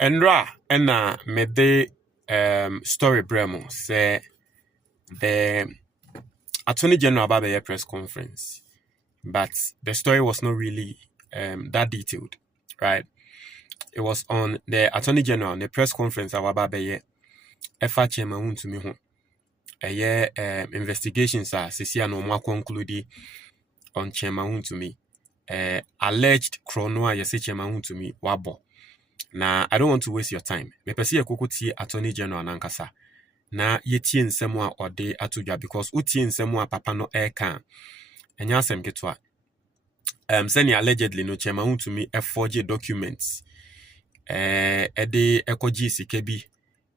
Enra ena mede story bremo say the Attorney General about the press conference, but the story was not really that detailed, right? It was on the Attorney General the press conference about the FA chairman wontumi ho. Investigations are sisi no mo conclude on chairman wontumi. Alleged chrono a yesi chairman wontumi wabo. Na I don't want to waste your time. Me pese ye Attorney General nankasa. Na yetie nsɛm a ɔde atodwa because utie nsɛm a papa no ɛka enya asɛm ketwa sɛnea allegedly no chairman wontumi forge documents ɛde ɛkɔgye sika bi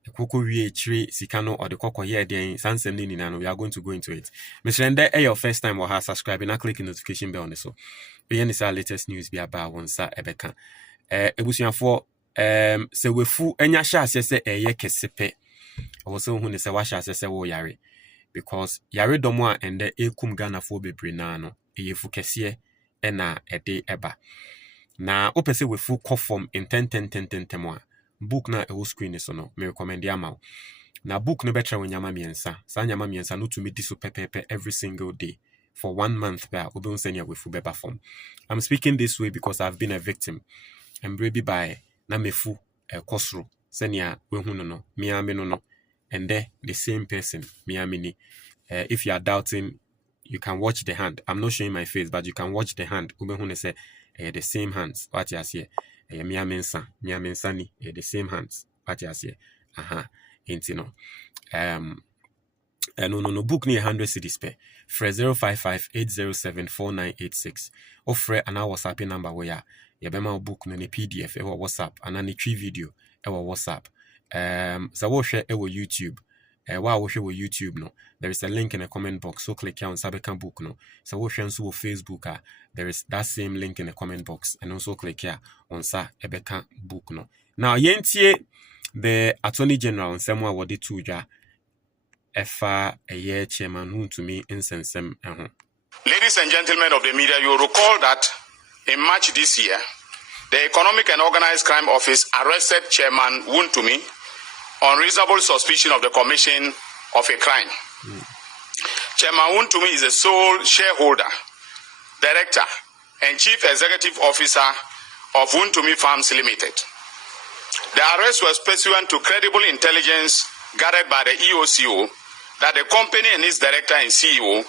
ekoko wie kyire sika no ɔde kɔkɔyɛ den sansɛm ne nyina no we are going to go into it. Mr. Nde your first time or subscribe na click the notification bell on so be any latest news bi aba wonsa ɛbɛka ebusuafo sɛ wefu enya hye ase sɛ ɛyɛ kɛsepe also who ne se washa se wo yare because yare domo a ende ekum Ghana fo bebre na no eyefu kese e na ede eba na opese we fu form in 10 a book na e screen so no me recommend ama na book no betra wonyama miensa sa nyama miensa no to me diso pepepe every single day for 1 month ba obe unsenya we fu beba form. I'm speaking this way because I've been a victim and baby by na mefu kosro senia we hu no miame no and the same person miamini. If you are doubting, you can watch the hand. I'm not showing my face, but you can watch the hand. Ubehune say the same hands. What you say? Miamensa ni the same hands. What you say? Intino. No book ni 100 cedis pe. Fre 055-807-4986. Or fre an WhatsApp number where you bema book no ni PDF or WhatsApp and any tree video or WhatsApp. So we'll share our YouTube. While we share our YouTube no, there is a link in the comment box. So click here on Sabekan book no. So we'll share on Facebook. There is that same link in the comment box, and also click here on Sabekan book no. Now yentie the Attorney General on Samuel Wadi Tuja Efa a year chairman wontumi insensem eho. Ladies and gentlemen of the media, you will recall that in March this year, the Economic and Organized Crime Office arrested Chairman Wontumi on reasonable suspicion of the commission of a crime. Chairman Wontumi is the sole shareholder, director, and chief executive officer of Wontumi Farms Limited. The arrest was pursuant to credible intelligence gathered by the EOCO that the company and its director and CEO,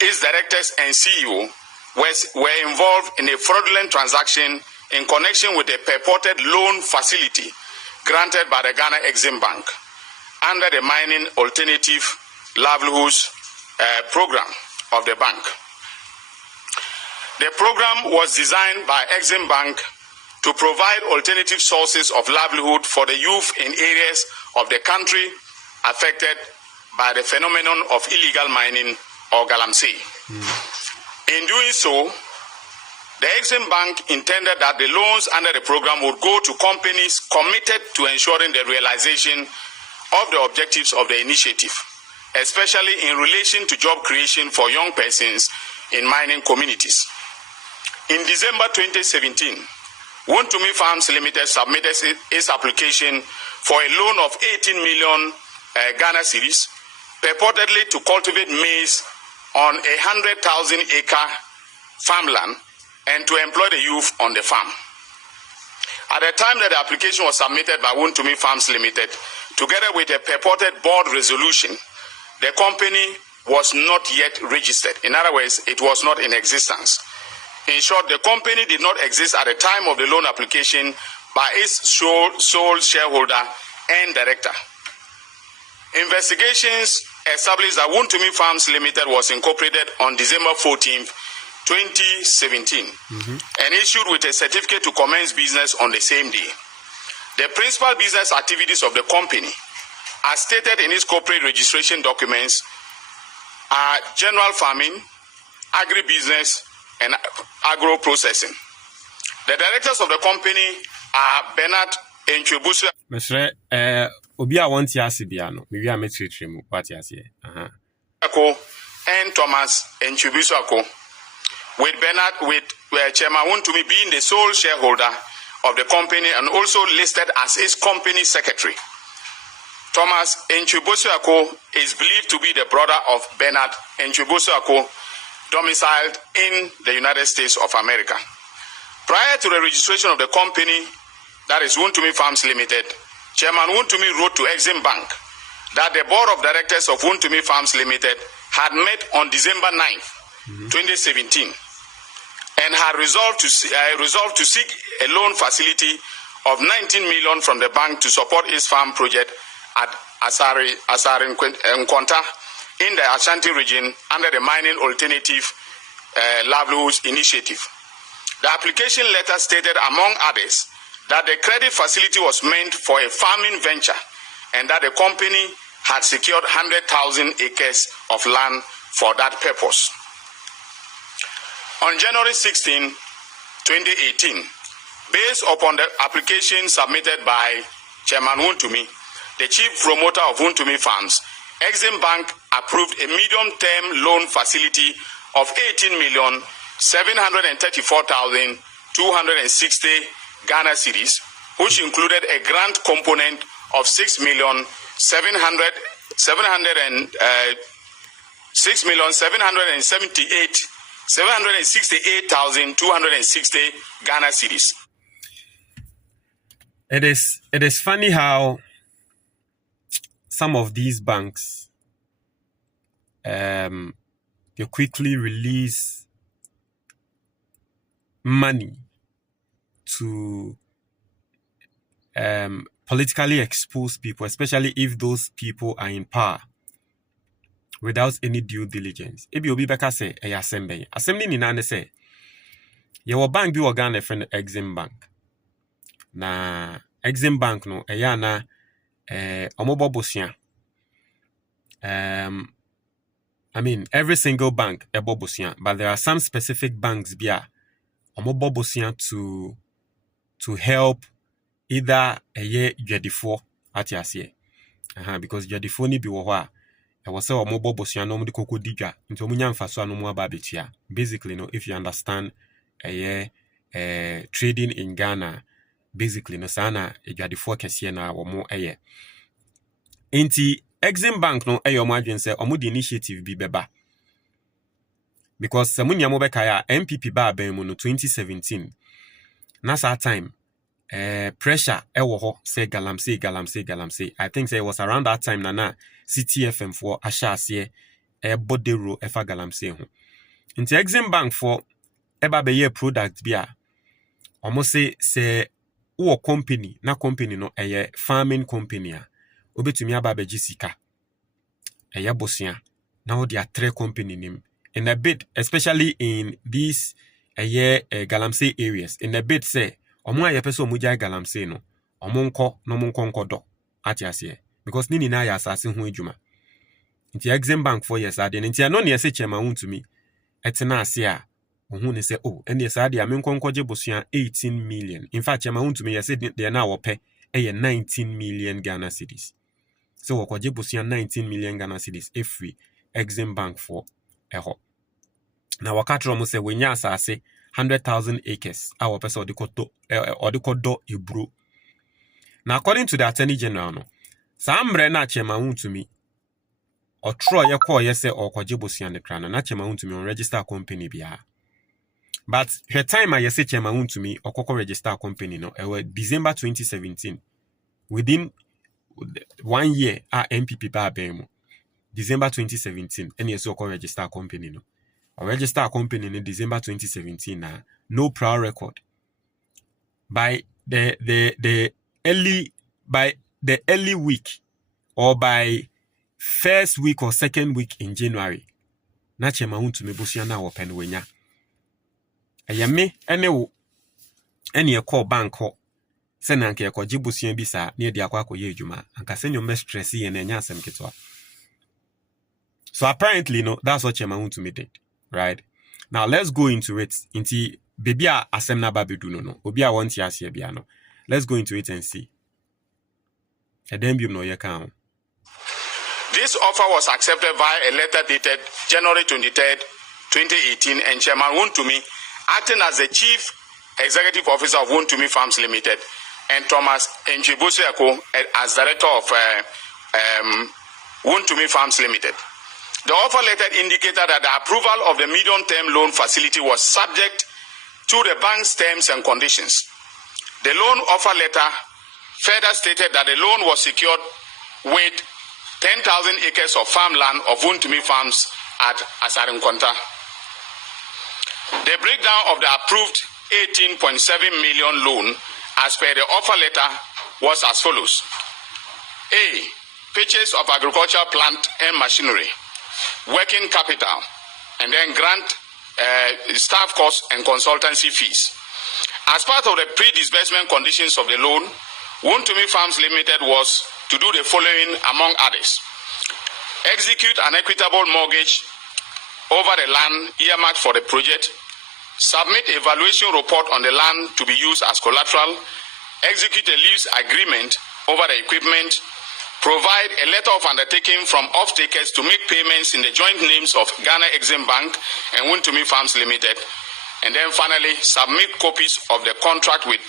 its directors and CEO were involved in a fraudulent transaction in connection with a purported loan facility granted by the Ghana Exim Bank under the Mining Alternative Livelihoods program of the bank. The program was designed by Exim Bank to provide alternative sources of livelihood for the youth in areas of the country affected by the phenomenon of illegal mining or galamsey. In doing so, the Exim Bank intended that the loans under the program would go to companies committed to ensuring the realization of the objectives of the initiative, especially in relation to job creation for young persons in mining communities. In December 2017, Wontumi Farms Limited submitted its application for a loan of 18 million Ghana cedis, purportedly to cultivate maize on 100,000 acre farmland and to employ the youth on the farm. At the time that the application was submitted by Wontumi Farms Limited, together with a purported board resolution, the company was not yet registered. In other words, it was not in existence. In short, the company did not exist at the time of the loan application by its sole shareholder and director. Investigations established that Wontumi Farms Limited was incorporated on December 14th, 2017, and issued with a certificate to commence business on the same day. The principal business activities of the company, as stated in its corporate registration documents, are general farming, agribusiness, and agro-processing. The directors of the company are Bernard Enchwebusu. Mr. Obi a want ya sibiano. Maybe I met you what you say. And Thomas Enchwebusu with Bernard, with Chairman Wontumi being the sole shareholder of the company and also listed as its company secretary. Thomas Enchibosuako is believed to be the brother of Bernard Enchibosuako, domiciled in the United States of America. Prior to the registration of the company, that is Wontumi Farms Limited, Chairman Wontumi wrote to Exim Bank that the board of directors of Wontumi Farms Limited had met on December 9th, 2017, and had resolved to seek a loan facility of 19 million from the bank to support its farm project at Asari Nkwanta in the Ashanti region under the Mining Alternative Livelihoods Initiative. The application letter stated, among others, that the credit facility was meant for a farming venture and that the company had secured 100,000 acres of land for that purpose. On January 16, 2018, based upon the application submitted by Chairman Wontumi, the chief promoter of Wontumi Farms, Exim Bank approved a medium-term loan facility of 18,734,260 Ghana cedis, which included a grant component of 768,260 Ghana cedis. It is funny how some of these banks they quickly release money to politically expose people, especially if those people are in power, without any due diligence. Ebi obi beka say assembly. Assembly ni na say your bank bi organ friend Exim Bank. Na Exim Bank no na omobo bosia. I mean, every single bank ebo bosia, but there are some specific banks bia omobo bosia to help either Jedifo atiasie. Because Jedifo ni bi wo ho a e wo se omobo bosia no mde koko diga nti omunya mfaso anomu aba betia. Basically no, if you understand trading in Ghana, basically no sana Jedifo kese na wo mo Enti Exim Bank no omo adwen se omo the initiative bi beba. Because samunya mo beka ya MPP ba ban mu no 2017. Na sa time pressure ewo ho say galamsey. I think say it was around that time na CTFM for ashase bodero efa galamsey ho. Nti Exim Bank for eba be ye product bia omo say wo company na company no farming company a obetumi aba beji sika bosia na wo dia three company nim in a bit, especially in these galamsey areas, in a bit say omo aye person omo jai galamsey no omo nko do atiase because ni na ya asase ho adwuma. Nti Exim Bank for years ade nti ano ne yese Chairman Wontumi etena ase a ohun ne say ene yesa ade a menkonko je bosia 18 million. In fact Chairman Wontumi yese de na wo pe 19 million Ghana cedis. So wakoje bosia 19 million Ghana cedis every Exim Bank for eho. Na wakatro mo se wenya asase 100,000 acres our person odikodo ebro. Now according to the Attorney General no, sambre na Chairman Wontumi otro ye call ye say okoje bosia ne kra na Chairman Wontumi on register company bia. But her time I say Chairman Wontumi okoko register company no December 2017. Within 1 year MPP ba bemu December 2017 and yes okoko register company no. Or register a company in December 2017 no prior record. By the early week or by first week or second week in January, na Chairman Wontumi bosia na open wenya. Ayame any call bank ho se na nke ekoji bosia bi sa na de akwa akoye adwuma anka se nyom stress ye na nya asem ketwa. So apparently no, that's what Chairman Wontumi did. Right now, let's go into it. Inti baby asem na babedu no. Obi a want ya se bia no. Let's go into it and see. Edembium no ye kan. This offer was accepted via a letter dated January 23rd, 2018, and Chairman Wontumi, acting as the chief Executive Officer of Wontumi Farms Limited, and Thomas Enchibusiako as Director of Wontumi Farms Limited. The offer letter indicated that the approval of the medium-term loan facility was subject to the bank's terms and conditions. The loan offer letter further stated that the loan was secured with 10,000 acres of farmland of Wontumi Farms at Asarinkonta. The breakdown of the approved 18.7 million loan as per the offer letter was as follows. A. Purchase of agricultural plant and machinery, working capital, and then grant staff costs and consultancy fees. As part of the pre-disbursement conditions of the loan, Wontumi Farms Limited was to do the following among others. Execute an equitable mortgage over the land earmarked for the project, submit a valuation report on the land to be used as collateral, execute a lease agreement over the equipment, provide a letter of undertaking from off-takers to make payments in the joint names of Ghana Exim Bank and Wontumi Farms Limited, and then finally submit copies of the contract with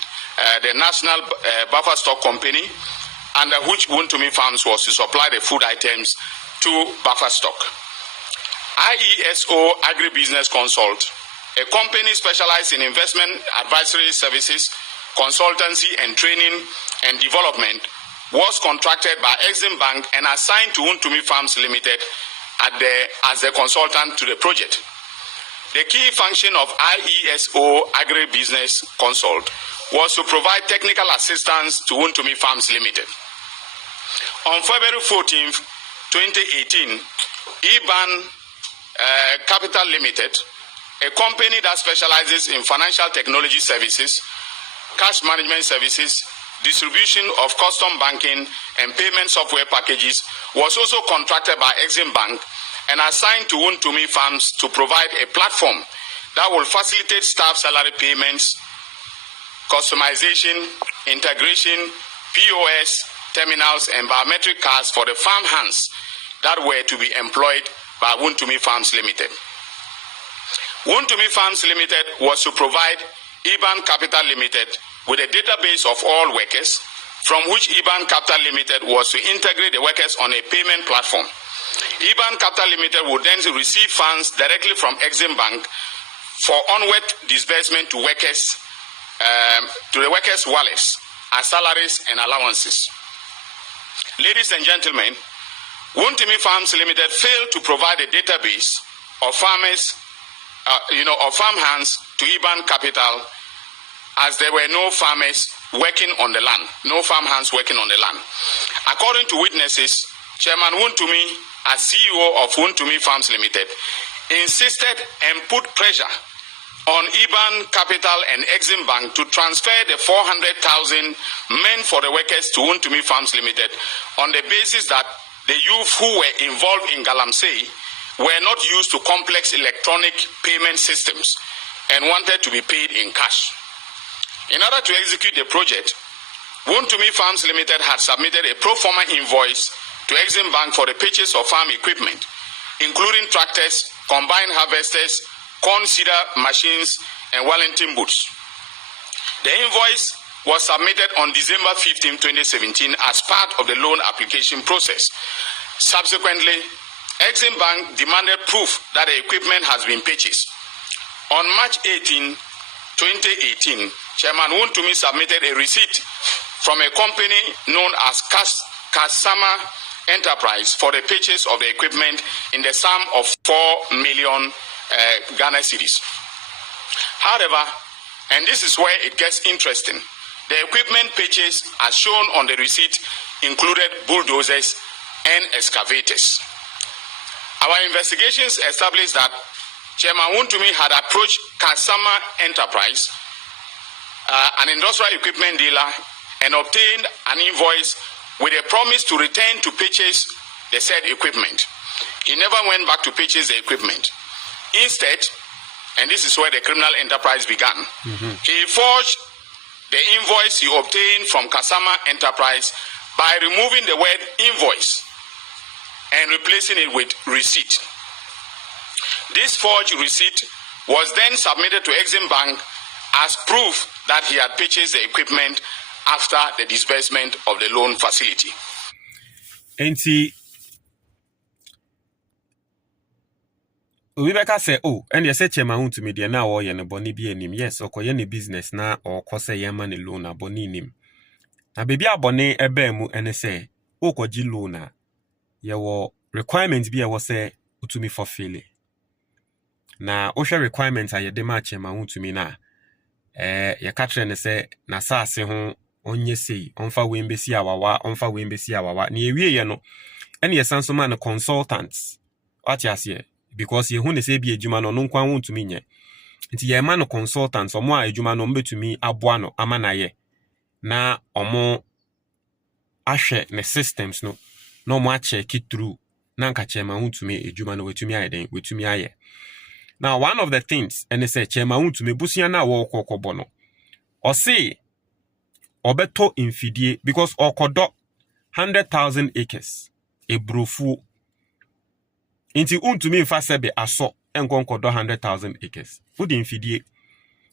the National Buffer Stock Company, under which Wontumi Farms was to supply the food items to buffer stock. IESO Agribusiness Consult, a company specialized in investment advisory services, consultancy and training and development, was contracted by Exim Bank and assigned to Wontumi Farms Limited as the consultant to the project. The key function of IESO Agribusiness Consult was to provide technical assistance to Wontumi Farms Limited. On February 14, 2018, IBAN Capital Limited, a company that specializes in financial technology services, cash management services, distribution of custom banking and payment software packages, was also contracted by Exim Bank and assigned to Wontumi Farms to provide a platform that will facilitate staff salary payments, customization, integration, POS, terminals, and biometric cards for the farm hands that were to be employed by Wontumi Farms Limited. Wontumi Farms Limited was to provide IBAN Capital Limited with a database of all workers, from which IBAN Capital Limited was to integrate the workers on a payment platform. IBAN Capital Limited would then receive funds directly from Exim Bank for onward disbursement to workers, to the workers' wallets as salaries and allowances. Ladies and gentlemen, Wontumi Farms Limited failed to provide a database of farmers, of farm hands to IBAN Capital, as there were no farmers working on the land, no farm hands working on the land. According to witnesses, Chairman Wontumi, as CEO of Wontumi Farms Limited, insisted and put pressure on IBAN Capital and Exim Bank to transfer the 400,000 meant for the workers to Wontumi Farms Limited on the basis that the youth who were involved in Galamsey were not used to complex electronic payment systems and wanted to be paid in cash. In order to execute the project, Wontumi Farms Limited had submitted a pro forma invoice to Exim Bank for the purchase of farm equipment, including tractors, combine harvesters, corn seeder machines, and Wellington boots. The invoice was submitted on December 15, 2017 as part of the loan application process. Subsequently, Exim Bank demanded proof that the equipment has been purchased. On March 18, 2018, Chairman Wontumi submitted a receipt from a company known as Kasama Enterprise for the purchase of the equipment in the sum of 4 million Ghana cedis. However, and this is where it gets interesting, the equipment purchase as shown on the receipt included bulldozers and excavators. Our investigations established that Chairman Wontumi had approached Kasama Enterprise, an industrial equipment dealer, and obtained an invoice with a promise to return to purchase the said equipment. He never went back to purchase the equipment. Instead, and this is where the criminal enterprise began, he forged the invoice he obtained from Kasama Enterprise by removing the word invoice and replacing it with receipt. This forged receipt was then submitted to Exim Bank as proof that he had purchased the equipment after the disbursement of the loan facility. Enti Obibeka say, oh, and you say Chairman wontumi de na wo ye ne boni bi anim. Yes, okoye ne business na okose ye ma ne loan aboni nim. Na baby abone ebe mu ene say, okoji loan a ye wo requirement bi e wo say utumi for failure. Na ohwe requirement a ye de ma Chairman wontumi na ye ka kire ne say na saase ho onye sei onfa we mbesi awawa onfa we mbesi awawa na ewie ye no ene ye sanso ma ne consultants what you say because ye hu ne say bi adwuma no nkwa wontumi nye nti ye ma no consultants omo a adwuma no mbetumi aboa no ama na ye na omo ahwe ne systems no na omo a check it through na nka Chairman wontumi adwuma no wetumi aye den wetumi aye. Now one of the things ene say Chairman wontumi busia na wo kokobo no o say obeto infidie because okodo 100,000 acres ebrofu inti untumi mfa sebe aso enkonkodo 100,000 acres udi infidie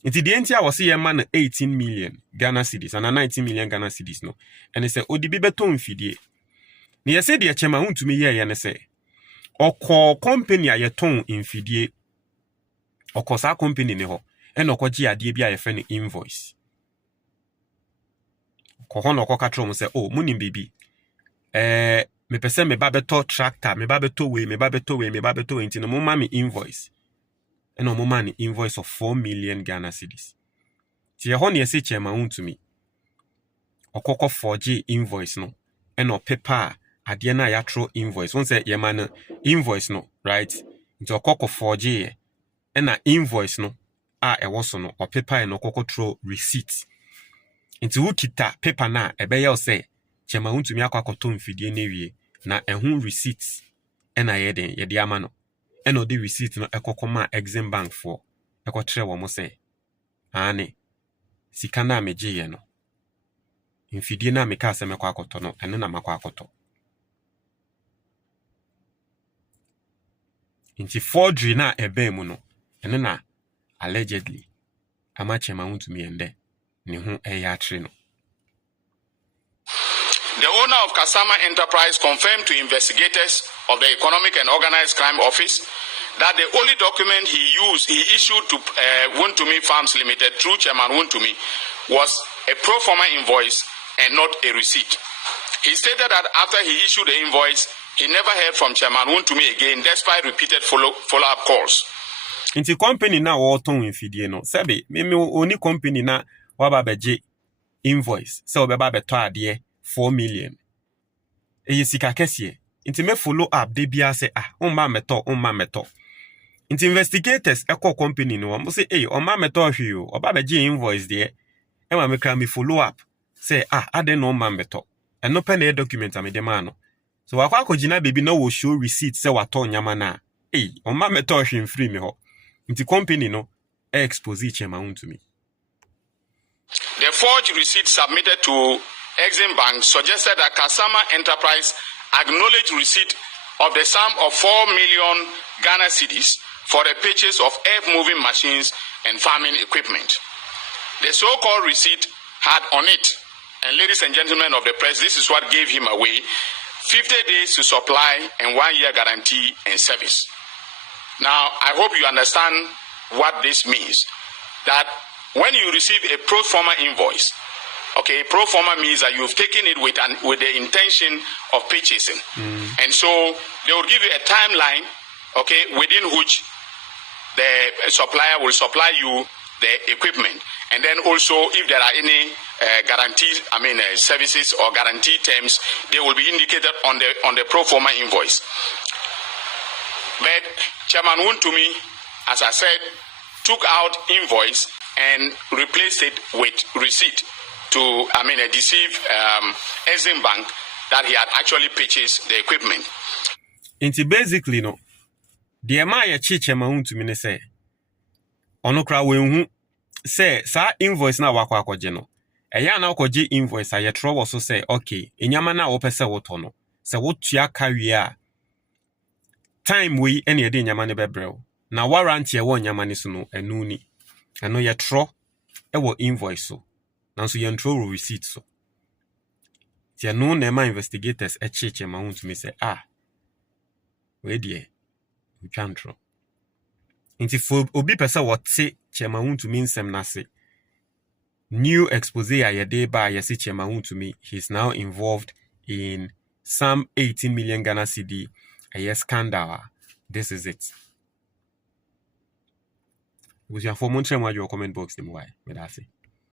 inti die ntia wose ye ma na 18 million Ghana cedis and 19 million Ghana cedis no ene se odi bi beto infidie ni yese de Chairman untumi ye ne se okọ company a yeton infidie okọ sa company ne ho ene okọji ade bi a ye fe ne invoice kohono ko katro mo se oh munim bibi me pese me ba beto tractor me ba beto we nti no mo ma me invoice eno mo ma ni invoice of 4 million Ghana cedis ti ye ho ne ese Chairman wontumi okoko forge invoice no eno paper ade na ya tro invoice won se ye ma no invoice no right nti okoko forge ye ena invoice no a ewo so no o paper no okoko tro receipt nti wukita paper na ebeye o say Chairman wontumi akwakoto mfidie na wie na ehun receipt ena ye den ye de ama no ena de receipt no ekokoma Exim Bank for ekotre wo mo say ane sika na meje ye no mfidie na meka ase mekwakoto no eno na makwakoto nti forgery na ebe mu no eno na allegedly ama Chairman wontumi ende ne ho eya atre no. The owner of Kasama Enterprise confirmed to investigators of the Economic and Organized Crime Office that the only document he issued to Wontumi Farms Limited through Chairman Wontumi was a pro forma invoice and not a receipt. He stated that after he issued the invoice, he never heard from Chairman Wontumi again despite repeated follow-up calls. Inti company na woton infidie no sebe me oni company na waba beje invoice se obeba beto ade 4 million eyi sika kese inti me follow up de bia se umma meto inti investigators eko company no mo se umma meto hwe oba beje invoice de e ma me kra me follow up say ade no umma meto eno pe na document am de ma no so wakwa akogina baby na wo show receipt se wato nyama na umma meto hwe mfiri me ho inti company no expose Chairman wontumi. The forged receipt submitted to Exim Bank suggested that Kasama Enterprise acknowledged receipt of the sum of 4 million Ghana cedis for the purchase of earth-moving machines and farming equipment. The so-called receipt had on it, and ladies and gentlemen of the press, this is what gave him away, 50 days to supply and 1 year guarantee and service. Now, I hope you understand what this means. That when you receive a pro forma invoice, okay, pro forma means that you've taken it with the intention of purchasing. And so they will give you a timeline, okay, within which the supplier will supply you the equipment. And then also if there are any services or guarantee terms, they will be indicated on the pro forma invoice. But Chairman Wontumi, as I said, took out invoice and replaced it with receipt to deceive Exim Bank that he had actually purchased the equipment. Inti basically no, the ma ye Chairman Wontumi ne say ono kra wenhu say sa invoice na wakwa akogye no eya na akogye invoice a ye tro wo so say okay enyama na wo pese wo to no se wo tua ka wie a time we ene ye de nyama ne bebrɛw na warranty e wo nyama ne so no enu ni eno ye tro ɛwɔ invoice so nanso yɛntwerɛ receipt so. Nti ɛno na ɛma investigators ɛkye Chairman Wontumi sɛ wei deɛ wotwa ntwerɛ. Nti for obi pɛ sɛ wɔte Chairman Wontumi nsɛm n'ase, new expose a yɛde ba a yɛse Chairman Wontumi, he's now involved in some 18 million Ghana cedi ɛyɛ scandal. This is it. Busuafoɔ monkyerɛ mu adwene wɔ comment box nim wae. Medase.